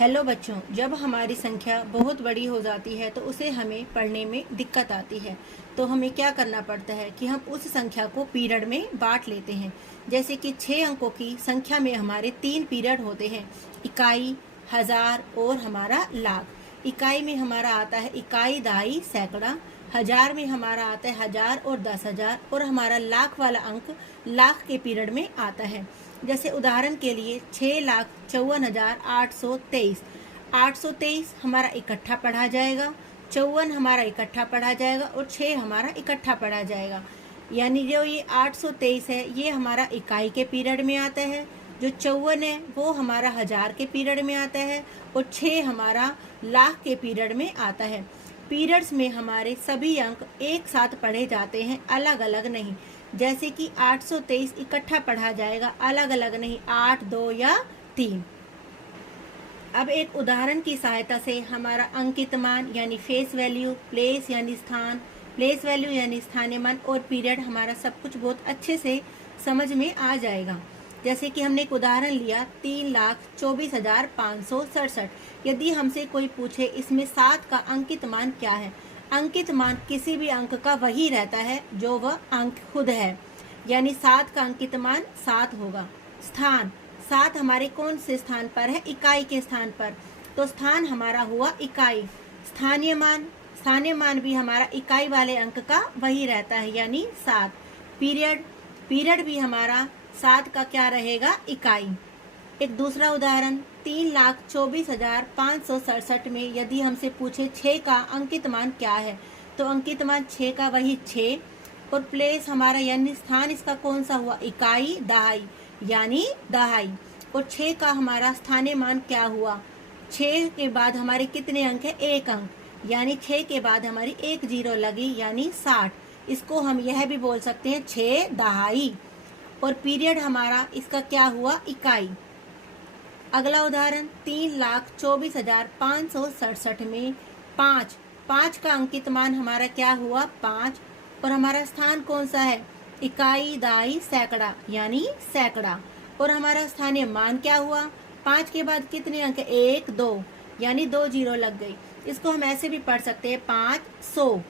Hello बच्चों, जब हमारी संख्या बहुत बड़ी हो जाती है तो उसे हमें पढ़ने में दिक्कत आती है। तो हमें क्या करना पड़ता है कि हम उस संख्या को पीरियड में बांट लेते हैं। जैसे कि 6 अंकों की संख्या में हमारे 3 पीरियड होते हैं, इकाई, हजार और हमारा लाख। इकाई में हमारा आता है इकाई, दहाई, सैकड़ा। हजार में हमारा आता है हजार और 10,000 और हमारा लाख वाला अंक लाख के पीरियड में आता है। जैसे उदाहरण के लिए 6,54,823 823 हमारा इकट्ठा पढ़ा जाएगा, 54 हमारा इकट्ठा पढ़ा जाएगा और 6 हमारा इकट्ठा पढ़ा जाएगा। यानी जो ये 823 है ये हमारा इकाई के पीरियड में आता है, जो 54 है वो हमारा हजार के पीरियड में आता है और 6 हमारा लाख के पीरियड में आता है। पीरियड्स में हमारे सभी अंक एक साथ पढ़े जाते हैं, अलग अलग नहीं। जैसे कि 823 इकट्ठा पढ़ा जाएगा, अलग अलग नहीं, 8, 2 या 3। अब एक उदाहरण की सहायता से हमारा अंकित मान यानी फेस वैल्यू, प्लेस यानी स्थान, प्लेस वैल्यू यानी स्थानीय मान और पीरियड हमारा सब कुछ बहुत अच्छे से समझ में आ जाएगा। जैसे कि हमने एक उदाहरण लिया 3,24,567। यदि हमसे कोई पूछे इसमें 7 का अंकित मान क्या है, अंकित मान किसी भी अंक का वही रहता है जो वह अंक खुद है, यानी 7 का अंकित मान 7 होगा। स्थान, 7 हमारे कौन से स्थान पर है, इकाई के स्थान पर, तो स्थान हमारा हुआ इकाई। स्थानीय मान, स्थानीय मान भी हमारा इकाई वाले अंक का वही रहता है, यानी 7। पीरियड, पीरियड भी हमारा 7 का क्या रहेगा, इकाई। एक दूसरा उदाहरण 3,24,567 में यदि हमसे पूछे 6 का अंकित मान क्या है, तो अंकित मान 6 का वही 6 और प्लेस हमारा यानी स्थान इसका कौन सा हुआ, इकाई, दहाई यानी दहाई। और 6 का हमारा स्थानीय मान क्या हुआ, 6 के बाद हमारे कितने अंक है, 1 अंक, यानी 6 के बाद हमारी 1 जीरो लगी यानी 60। इसको हम यह भी बोल सकते हैं 6 दहाई। और पीरियड हमारा इसका क्या हुआ, इकाई। अगला उदाहरण 3,24,567 में 5 का अंकित मान हमारा क्या हुआ, 5 और हमारा स्थान कौन सा है, इकाई, दहाई, सैकड़ा यानी सैकड़ा। और हमारा स्थानीय मान क्या हुआ, 5 के बाद कितने अंक, 1, 2 यानी 2 जीरो लग गई। इसको हम ऐसे भी पढ़ सकते हैं 500।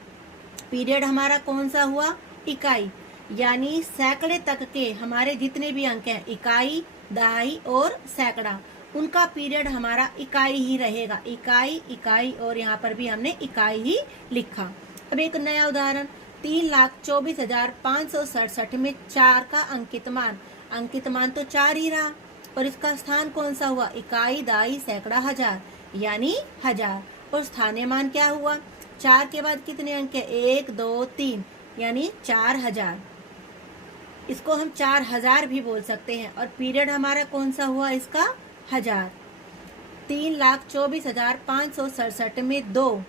पीरियड हमारा कौन सा हुआ, इकाई, यानी सैकड़े तक के हमारे जितने भी अंक हैं, इकाई, दहाई और सैकड़ा, उनका पीरियड हमारा इकाई ही रहेगा। इकाई, इकाई और यहाँ पर भी हमने इकाई ही लिखा। अब एक नया उदाहरण 3,24,567 में 4 का अंकित मान तो 4 ही रहा और इसका स्थान कौन सा हुआ, इकाई, दहाई, सैकड़ा, हजार यानी हजार। और स्थानीय मान क्या हुआ, 4 के बाद कितने अंक है, 1, 2, 3 यानी 4000। इसको हम 4000 भी बोल सकते हैं। और पीरियड हमारा कौन सा हुआ इसका, हजार। 3,24,567 में 2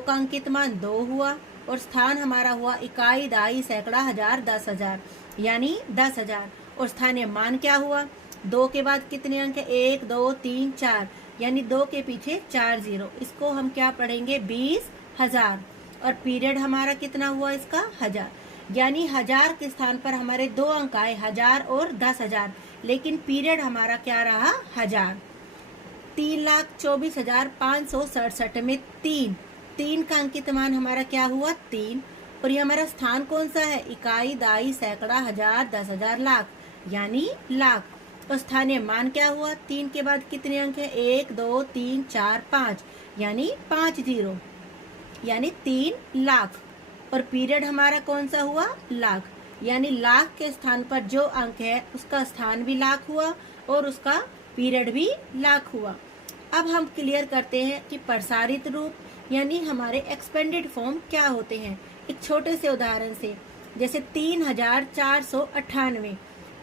का अंकित मान 2 हुआ और स्थान हमारा हुआ इकाई, दहाई, सैकड़ा, हजार, 10,000 यानी 10,000। और स्थानीय मान क्या हुआ, 2 के बाद कितने अंक है, 1, 2, 3, 4 यानी 2 के पीछे 4 जीरो। इसको हम क्या पढ़ेंगे, 20,000। और पीरियड हमारा कितना हुआ इसका, हजार। यानी हजार के स्थान पर हमारे 2 अंक आए, 1000 और 10,000, लेकिन पीरियड हमारा क्या रहा, हजार। 3,24,567 में 3 का अंकित मान हमारा क्या हुआ, 3 और ये हमारा स्थान कौन सा है, इकाई, दहाई, सैकड़ा, हजार, 10,000, लाख यानी लाख। और स्थानीय मान क्या हुआ, 3 के बाद कितने अंक है, 1, 2, 3, 4, 5 यानी 5 जीरो यानी 3 लाख। और पीरियड हमारा कौन सा हुआ, लाख, यानी लाख के स्थान पर जो अंक है उसका स्थान भी लाख हुआ और उसका पीरियड भी लाख हुआ। अब हम क्लियर करते हैं कि प्रसारित रूप यानी हमारे एक्सपेंडेड फॉर्म क्या होते हैं, एक छोटे से उदाहरण से। जैसे 3,498,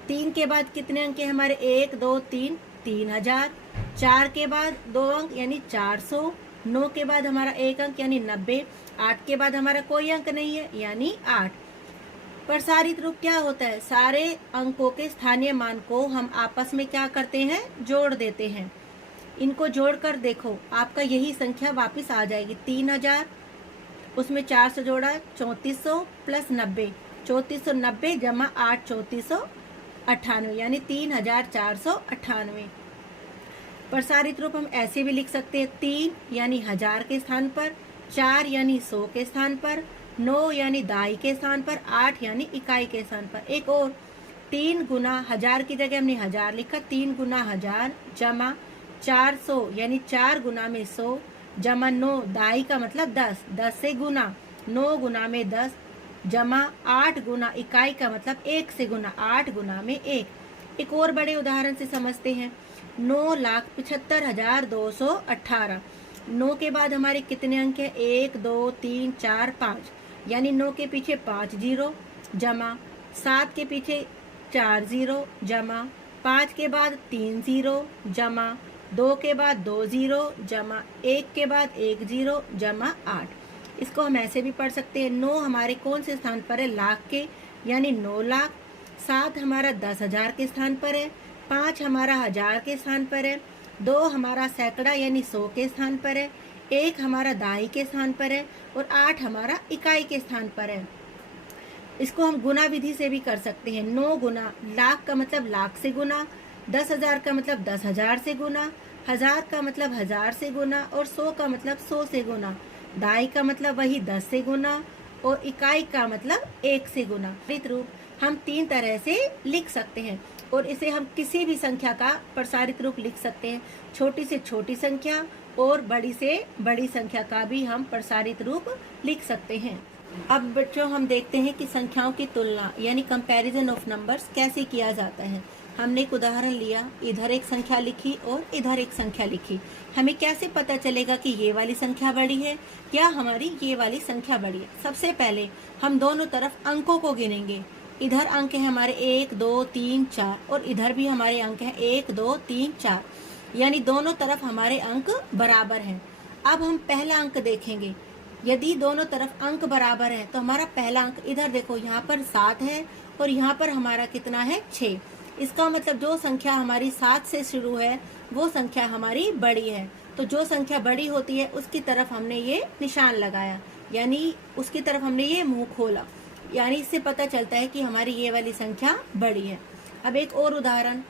3 के बाद कितने अंक है हमारे, 1, 2, 3 3,000। 4 के बाद 2 अंक यानी 400। 9 के बाद हमारा 1 अंक यानी 90। 8 के बाद हमारा कोई अंक नहीं है यानी 8। प्रसारित रूप क्या होता है, सारे अंकों के स्थानीय मान को हम आपस में क्या करते हैं, जोड़ देते हैं। इनको जोड़कर देखो आपका यही संख्या वापस आ जाएगी, 3,000 उसमें 400 जोड़ा 3400 प्लस 90, 3490 जमा 8 3498 यानी 3,498। प्रसारित रूप हम ऐसे भी लिख सकते हैं, 3 यानी हजार के स्थान पर, 4 यानी 100 के स्थान पर, 9 यानी दाई के स्थान पर, 8 यानी इकाई के स्थान पर। एक और, 3 गुना हजार की जगह हमने हजार लिखा, 3 गुना हजार जमा 400 यानी 4 गुना में 100 जमा 9 दाई का मतलब 10, 10 से गुना 9 गुना में 10 जमा 8 गुना इकाई का मतलब 1 से गुना 8 गुना में 1। एक और बड़े उदाहरण से समझते हैं, 9,75,218। 9 के बाद हमारे कितने अंक है, 1 2 3 4 5, यानी 9 के पीछे 5 जीरो जमा 7 के पीछे 4 जीरो जमा 5 के बाद 3 जीरो जमा 2 के बाद 2 जीरो जमा 1 के बाद 1 जीरो जमा 8। इसको हम ऐसे भी पढ़ सकते हैं, 9 हमारे कौन से स्थान पर है, लाख के, यानी 9 लाख। 7 हमारा 10,000 के स्थान पर है, 5 हमारा हजार के स्थान पर है, 2 हमारा सैकड़ा यानी 100 के स्थान पर है, 1 हमारा दाई के स्थान पर है और 8 हमारा इकाई के स्थान पर है। इसको हम गुना विधि से भी कर सकते हैं। 9 गुना, लाख का मतलब लाख से गुना, 10,000 का मतलब 10,000 से गुना, 1000 का मतलब 1000 से गुना और 100 का मतलब 100 से गुना, दाई का मतलब वही 10 से गुना और इकाई का मतलब 1 से गुना। रूप हम 3 तरह से लिख सकते हैं और इसे हम किसी भी संख्या का प्रसारित रूप लिख सकते हैं। छोटी से छोटी संख्या और बड़ी से बड़ी संख्या का भी हम प्रसारित रूप लिख सकते हैं। अब बच्चों हम देखते हैं कि संख्याओं की तुलना यानी कंपैरिजन ऑफ नंबर्स कैसे किया जाता है। हमने एक उदाहरण लिया, इधर एक संख्या लिखी और इधर एक संख्या लिखी। हमें कैसे पता चलेगा कि ये वाली संख्या बड़ी है या हमारी ये वाली संख्या बड़ी है। सबसे पहले हम दोनों तरफ अंकों को गिनेंगे। इधर अंक है हमारे 1 2 3 4 और इधर भी हमारे अंक हैं 1 2 3 4, यानी दोनों तरफ हमारे अंक बराबर हैं। अब हम पहला अंक देखेंगे। यदि दोनों तरफ अंक बराबर है तो हमारा पहला अंक, इधर देखो यहाँ पर 7 है और यहाँ पर हमारा कितना है 6। इसका मतलब जो संख्या हमारी 7 से शुरू है वो संख्या हमारी बड़ी है। तो जो संख्या बड़ी होती है उसकी तरफ हमने ये निशान लगाया, यानी उसकी तरफ हमने ये मुंह खोला, यानी इससे पता चलता है कि हमारी ये वाली संख्या बड़ी है। अब एक और उदाहरण,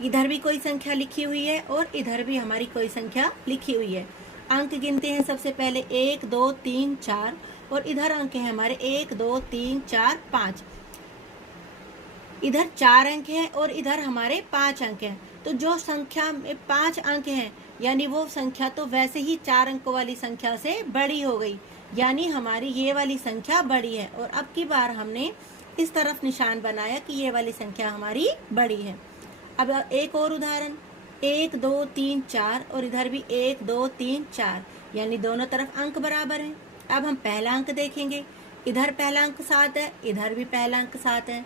इधर भी कोई संख्या लिखी हुई है और इधर भी हमारी कोई संख्या लिखी हुई है। अंक गिनते हैं सबसे पहले 1 2 3 4 और इधर अंक है हमारे 1 2 3 4 5। इधर 4 अंक हैं और इधर हमारे 5 अंक हैं। तो जो संख्या में 5 अंक हैं यानी वो संख्या तो वैसे ही 4 अंकों वाली संख्या से बड़ी हो गई, यानी हमारी ये वाली संख्या बड़ी है। और अब की बार हमने इस तरफ निशान बनाया कि ये वाली संख्या हमारी बड़ी है। अब एक और उदाहरण, 1 2 3 4 और इधर भी 1 2 3 4, यानी दोनों तरफ अंक बराबर हैं। अब हम पहला अंक देखेंगे। इधर पहला अंक 7 है, इधर भी पहला अंक 7 है।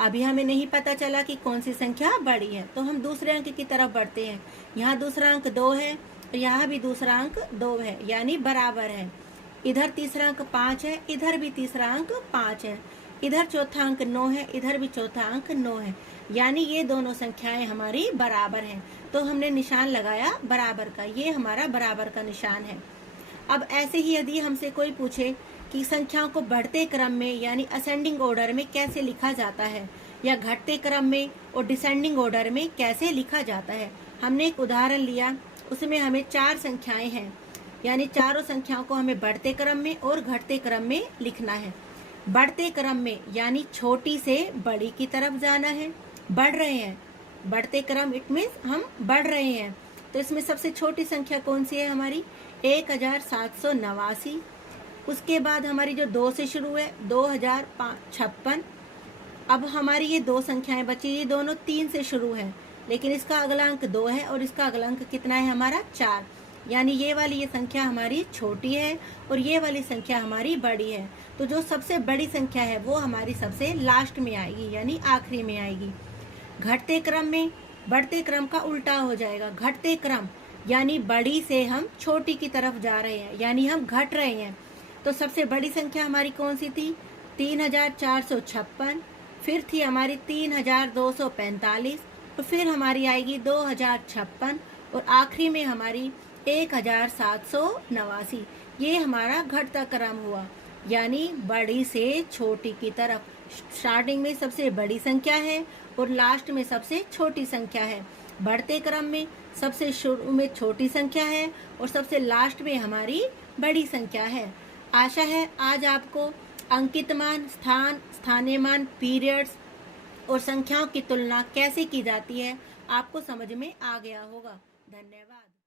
अभी हमें नहीं पता चला कि कौन सी संख्या बड़ी है, तो हम दूसरे अंक की तरफ बढ़ते हैं। यहाँ दूसरा अंक 2 है और यहाँ भी दूसरा अंक 2 है, यानी बराबर है। इधर तीसरा अंक 5 है, इधर भी तीसरा अंक 5 है। इधर चौथा अंक 9 है, इधर भी चौथा अंक 9 है, यानी ये दोनों संख्याएं हमारी बराबर हैं। तो हमने निशान लगाया बराबर का, ये हमारा बराबर का निशान है। अब ऐसे ही यदि हमसे कोई पूछे कि संख्याओं को बढ़ते क्रम में यानी असेंडिंग ऑर्डर में कैसे लिखा जाता है या घटते क्रम में और डिसेंडिंग ऑर्डर में कैसे लिखा जाता है, हमने एक उदाहरण लिया, उसमें हमें 4 संख्याएं हैं, यानी चारों संख्याओं को हमें बढ़ते क्रम में और घटते क्रम में लिखना है। बढ़ते क्रम में यानी छोटी से बड़ी की तरफ जाना है, बढ़ रहे हैं, बढ़ते क्रम इट मीन्स हम बढ़ रहे हैं। तो इसमें सबसे छोटी संख्या कौन सी है हमारी, 1789। उसके बाद हमारी जो 2 से शुरू है 2056। अब हमारी ये 2 संख्याएं बची, ये दोनों 3 से शुरू है, लेकिन इसका अगला अंक 2 है और इसका अगला अंक कितना है हमारा 4, यानी ये वाली ये संख्या हमारी छोटी है और ये वाली संख्या हमारी बड़ी है। तो जो सबसे बड़ी संख्या है वो हमारी सबसे लास्ट में आएगी, यानी आखिरी में आएगी। घटते क्रम में बढ़ते क्रम का उल्टा हो जाएगा। घटते क्रम यानी बड़ी से हम छोटी की तरफ जा रहे हैं, यानी हम घट रहे हैं। तो सबसे बड़ी संख्या हमारी कौन सी थी, 3456, फिर थी हमारी 3245, तो फिर हमारी आएगी 2056 और आखिरी में हमारी 1789। ये हमारा घटता क्रम हुआ, यानी बड़ी से छोटी की तरफ। स्टार्टिंग में सबसे बड़ी संख्या है और लास्ट में सबसे छोटी संख्या है। बढ़ते क्रम में सबसे शुरू में छोटी संख्या है और सबसे लास्ट में हमारी बड़ी संख्या है। आशा है आज आपको अंकित मान, स्थान, स्थानीय मान, पीरियड्स और संख्याओं की तुलना कैसे की जाती है आपको समझ में आ गया होगा। धन्यवाद।